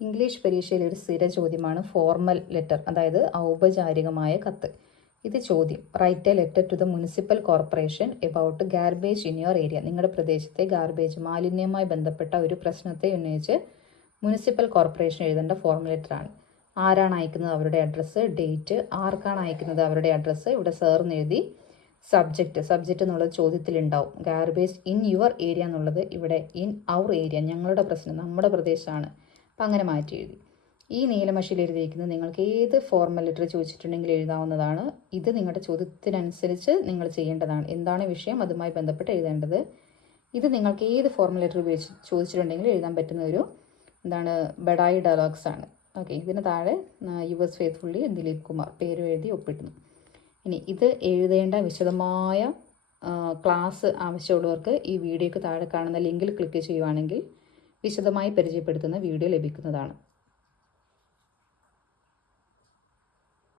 English പരീക്ഷയിൽ ഒരു സ്ഥിര ചോദ്യമാണ് ഫോർമൽ ലെറ്റർ അതായത് ഔപചാരികമായ കത്ത്. ഇത് ചോദ്യം. Write a letter to the municipal corporation about garbage in your area നിങ്ങളുടെ പ്രദേശത്തെ ഗാർബേജ് മാലിന്യവുമായി ബന്ധപ്പെട്ട ഒരു പ്രശ്നത്തെ ഉന്നയിച്ച് മുനിസിപ്പൽ കോർപ്പറേഷൻ എഴുതേണ്ട ഫോർമൽ ലെറ്ററാണ് ആരാണ് അയക്കുന്നത് അവരുടെ അഡ്രസ്സ് ഡേറ്റ് ആർക്കാണ് അയക്കുന്നത് അവരുടെ അഡ്രസ്സ് ഇവിടെ സാറിന് എഴുതി സബ്ജക്റ്റ് സബ്ജക്റ്റ് എന്നുള്ളത് ചോദ്യത്തിലുണ്ടാവും ഗാർബേജ് ഇൻ യുവർ ഏരിയ എന്നുള്ളത് ഇവിടെ ഇൻ അവർ ഏരിയ ഞങ്ങളുടെ പ്രശ്നം നമ്മുടെ പ്രദേശമാണ്. അപ്പം അങ്ങനെ മാറ്റി എഴുതി. ഈ നീലമഷിയിൽ എഴുതിയിരിക്കുന്നത് നിങ്ങൾക്ക് ഏത് ഫോർമൽ ലെറ്റർ ചോദിച്ചിട്ടുണ്ടെങ്കിൽ എഴുതാവുന്നതാണ്. ഇത് നിങ്ങളുടെ ചോദ്യത്തിനനുസരിച്ച് നിങ്ങൾ ചെയ്യേണ്ടതാണ്. എന്താണ് വിഷയം? അതുമായി ബന്ധപ്പെട്ട് എഴുതേണ്ടത്. ഇത് നിങ്ങൾക്ക് ഏത് ഫോർമൽ ലെറ്റർ ഉപയോഗിച്ച് ചോദിച്ചിട്ടുണ്ടെങ്കിൽ എഴുതാൻ പറ്റുന്ന ഒരു എന്താണ് ബഡായി ഡയലോഗ്സ് ആണ്. ഓക്കെ ഇതിന് താഴെ yours faithfully Dileep Kumar പേര് എഴുതി ഒപ്പിട്ടുന്നു ഇനി ഇത് എഴുതേണ്ട വിശദമായ ക്ലാസ് ആവശ്യമുള്ളവർക്ക് ഈ വീഡിയോക്ക് താഴെ കാണുന്ന ലിങ്കിൽ ക്ലിക്ക് ചെയ്യുവാണെങ്കിൽ വിശദമായി പരിചയപ്പെടുത്തുന്ന വീഡിയോ ലഭിക്കുന്നതാണ്